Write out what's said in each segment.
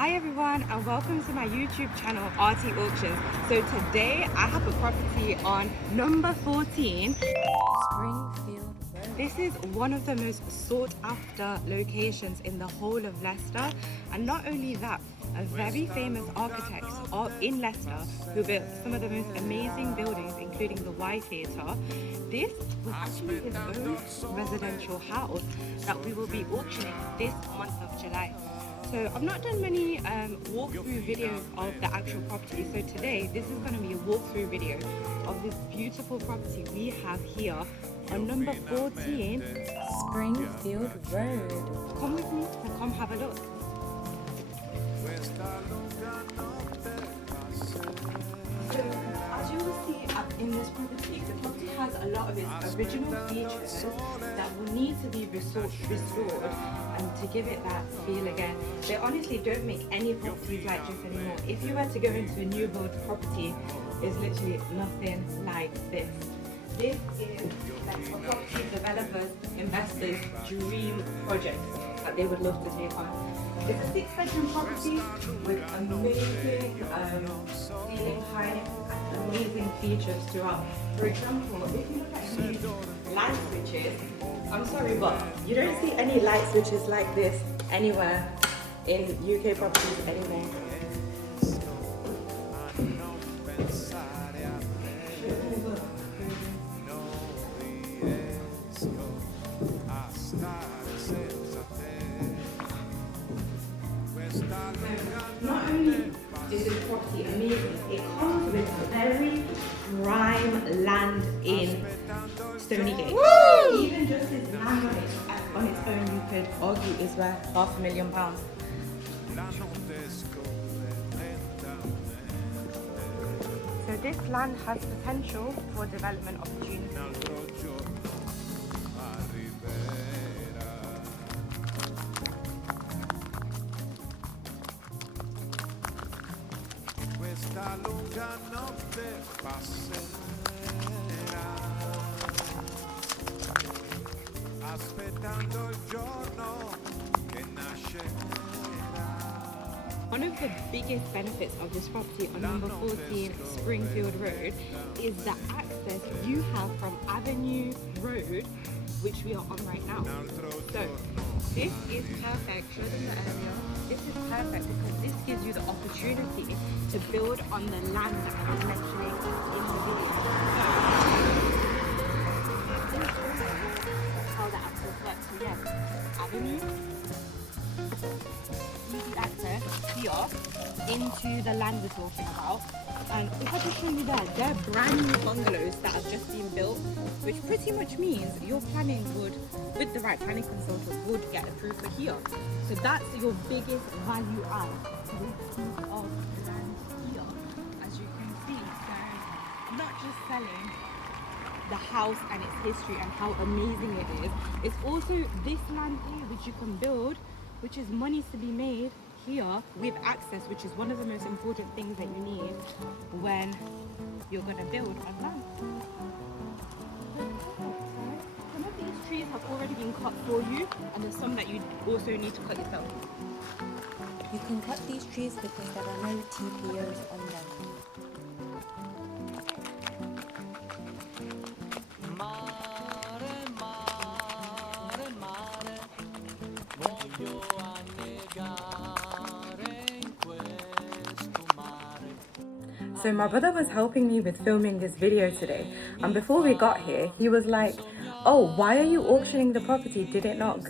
Hi everyone and welcome to my YouTube channel RT Auctions. So today I have a property on number 14 Springfield Road. This is one of the most sought after locations in the whole of Leicester, and not only that, a very famous architect in Leicester who built some of the most amazing buildings including the Y Theatre. This was actually his own residential house that we will be auctioning this month of July. So I've not done many walkthrough videos of the actual property, so today this is going to be a walkthrough video of this beautiful property we have here on number 14 Springfield Road. Come with me and come have a look. So as you will see in this property, the property has a lot of its original features that will need to be restored and to give it that feel again. They honestly don't make any properties like this anymore. If you were to go into a new build property, it's literally nothing like this. This is like a property developers, investors' dream project that they would love to take on. It's a 6-bedroom property with amazing ceiling height and amazing features throughout. For example, if you look at these light switches, I'm sorry, but you don't see any light switches like this anywhere in UK properties anymore. Not only is this property amazing, it comes with very prime land in Stoneygate. Even just this land on its own, you could argue is worth £500,000. So this land has potential for development opportunities. One of the biggest benefits of this property on number 14 Springfield Road is the access you have from Avenue Road, which we are on right now. So this is perfect. Show them the area. This is perfect because this gives you the opportunity to build on the land that I was mentioning in the video. That's how the access works. So yes, Avenue, easy access here into the land we're talking about. And if I just show you that, they're brand new bungalows that have just been built, which pretty much means your planning would, with the right planning consultant, would get approved for here. So that's your biggest value add. This piece of land here, as you can see, they're not just selling the house and its history and how amazing it is. It's also this land here which you can build, which is money to be made here with access, which is one of the most important things that you need when you're going to build on land. Some of these trees have already been cut for you, and there's some that you also need to cut yourself. You can cut these trees because there are no TPOs on them. So my brother was helping me with filming this video today, and before we got here he was like, oh, why are you auctioning the property? Did it not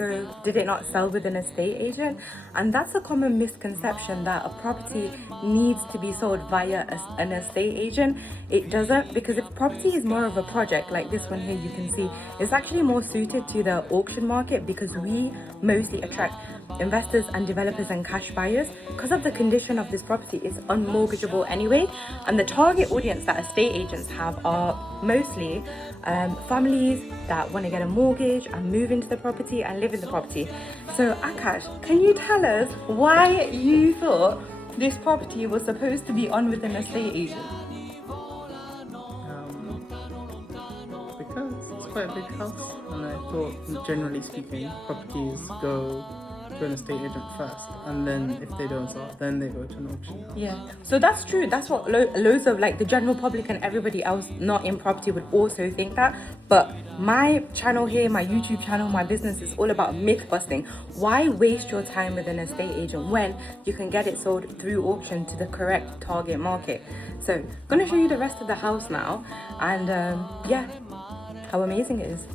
sell with an estate agent? And that's a common misconception, that a property needs to be sold via an estate agent. It doesn't, because if property is more of a project like this one here, you can see it's actually more suited to the auction market because we mostly attract investors and developers and cash buyers. Because of the condition of this property, it's unmortgageable anyway, and the target audience that estate agents have are mostly families that want to get a mortgage and move into the property and live in the property. So Akash, can you tell us why you thought this property was supposed to be on with an estate agent? Because it's quite a big house, and I thought, generally speaking, properties go to an estate agent first, and then if they don't sell, then they go to an auction house. Yeah, so that's true. That's what loads of like the general public and everybody else not in property would also think that. But my channel here, my YouTube channel, my business is all about myth busting. Why waste your time with an estate agent when you can get it sold through auction to the correct target market? So I'm gonna show you the rest of the house now, and yeah, how amazing it is.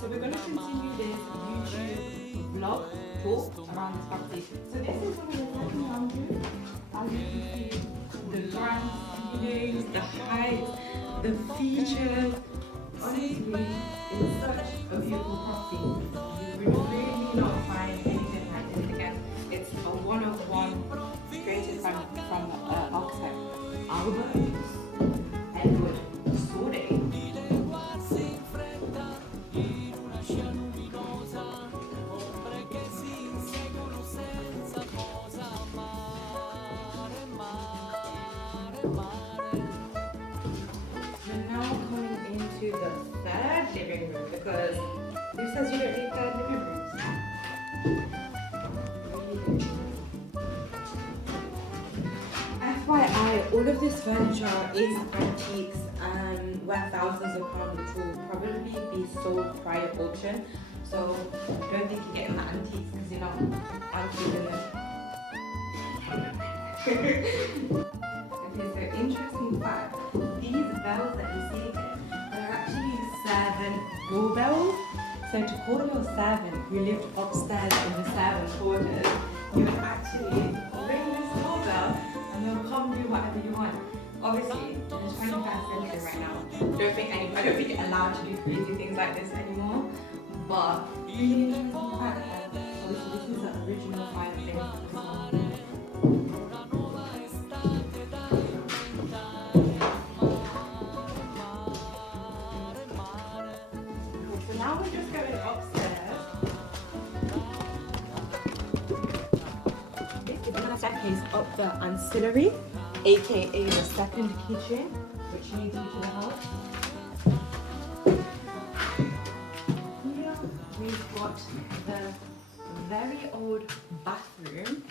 So we're gonna continue this YouTube vlog talk around this property. So this is one of the second houses. As you can see, the grand ceilings, the height, the features. Honestly, it's such a beautiful property. You will really not find anything like this again. It's a one-of-one created from architect Albert Edwin Sawday. To the third living room because who says you don't need third living rooms? FYI, all of this furniture is antiques and worth thousands of pounds, which will probably be sold prior auction. So don't think you're getting the antiques because you're not antiquing them. Okay, so interesting fact, these bells that you see here, actually servant doorbells. So to call your servant who lived upstairs in the servant quarters, you would actually ring this doorbell and they'll come do whatever you want. Obviously, in the 21st century right now, I don't think you're allowed to do crazy things like this anymore. But really interesting fact that obviously this is the original side of things. Now we're just going upstairs. This is another staircase up the ancillary, aka the second kitchen, which leads you to the house. Here we've got the very old bathroom.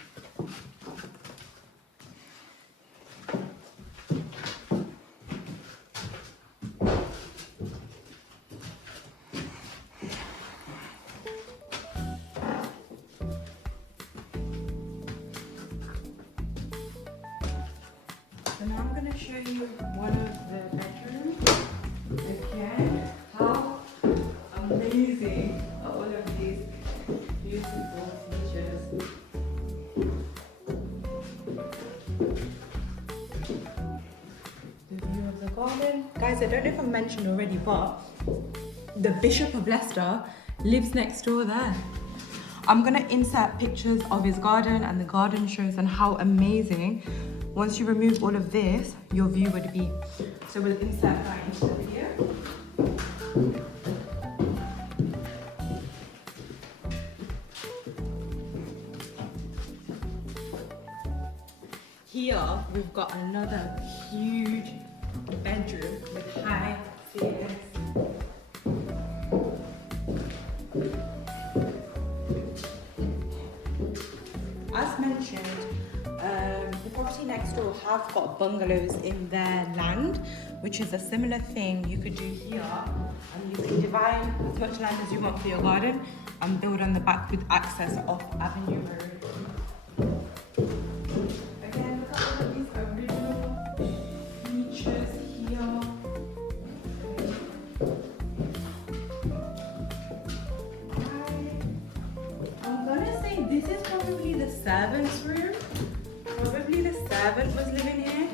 So now I'm going to show you one of the bedrooms. Again, how amazing are all of these beautiful features. The view of the garden. Guys, I don't know if I've mentioned already, but the Bishop of Leicester lives next door there. I'm going to insert pictures of his garden and the garden shows and how amazing. Once you remove all of this, your view would be. So we'll insert that into the video. Here we've got another huge bedroom with high ceilings. As mentioned, the property next door have got bungalows in their land, which is a similar thing you could do here, and you can divide as much land as you want for your garden and build on the back with access off Avenue Road. Again, look at all of these original features here. I'm gonna say this is probably the servant's room. Probably the servant was living here,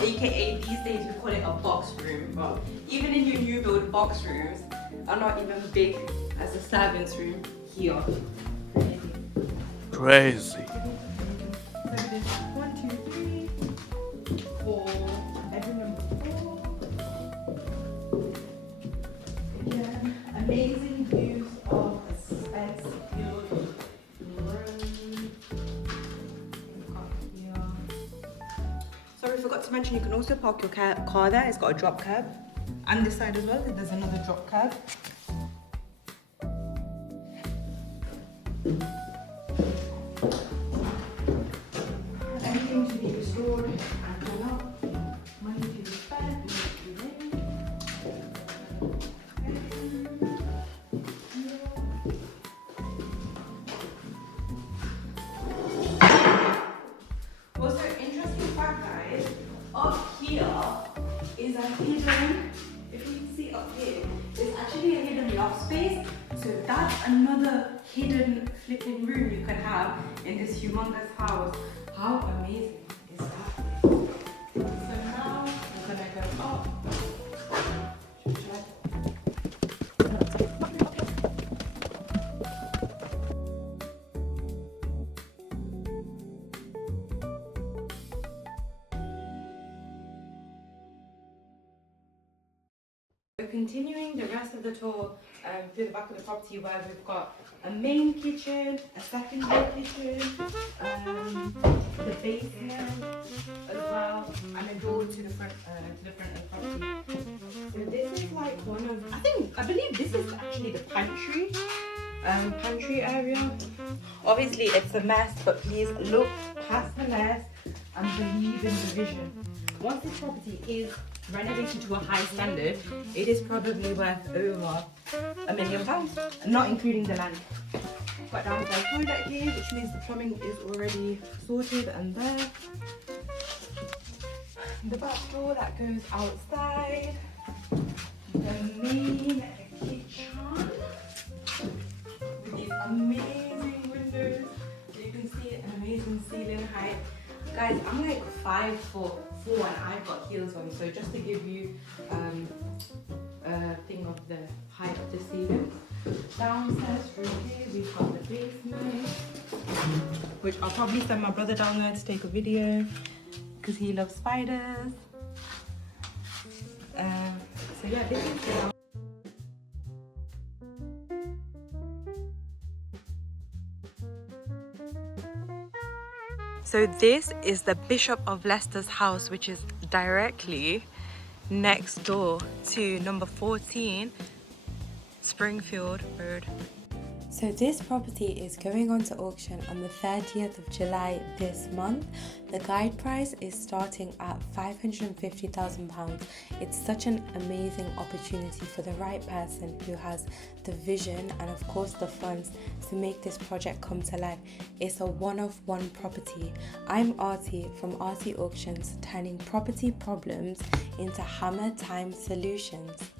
aka these days we call it a box room, but even in your new build, box rooms are not even big as a servant's room here. Crazy. So there's 1, 2, 3, 4, bedroom number 4. Again, amazing views of a Springfield Road. Sorry, I forgot to mention you can also park your car there. It's got a drop curb. And this side as well, there's another drop curb. this humongous house. How amazing is that? So now we're gonna go up. We're continuing the rest of the tour through the back of the property, where we've got a main kitchen, a secondary kitchen, the basement as well, and a door to the front of the property. So this is like one of, I believe this is actually the pantry area. Obviously it's a mess, but please look past the mess and believe in the vision. Once this property is renovated to a high standard, it is probably worth over £1 million, not including the land. Got downside toilet here, which means the plumbing is already sorted and there. The back door that goes outside. The main kitchen with these amazing windows. So you can see an amazing ceiling height. Guys, I'm like 5'4" and I've got heels on, so just to give you a thing of the height of the ceiling. Downstairs through here we've got the basement, which I'll probably send my brother down there to take a video because he loves spiders. So yeah, this is the So this is the Bishop of Leicester's house, which is directly next door to number 14 Springfield Road. So this property is going on to auction on the 30th of July this month. The guide price is starting at £550,000. It's such an amazing opportunity for the right person who has the vision and of course the funds to make this project come to life. It's a one-of-one property. I'm Artie from Artie Auctions, turning property problems into hammer time solutions.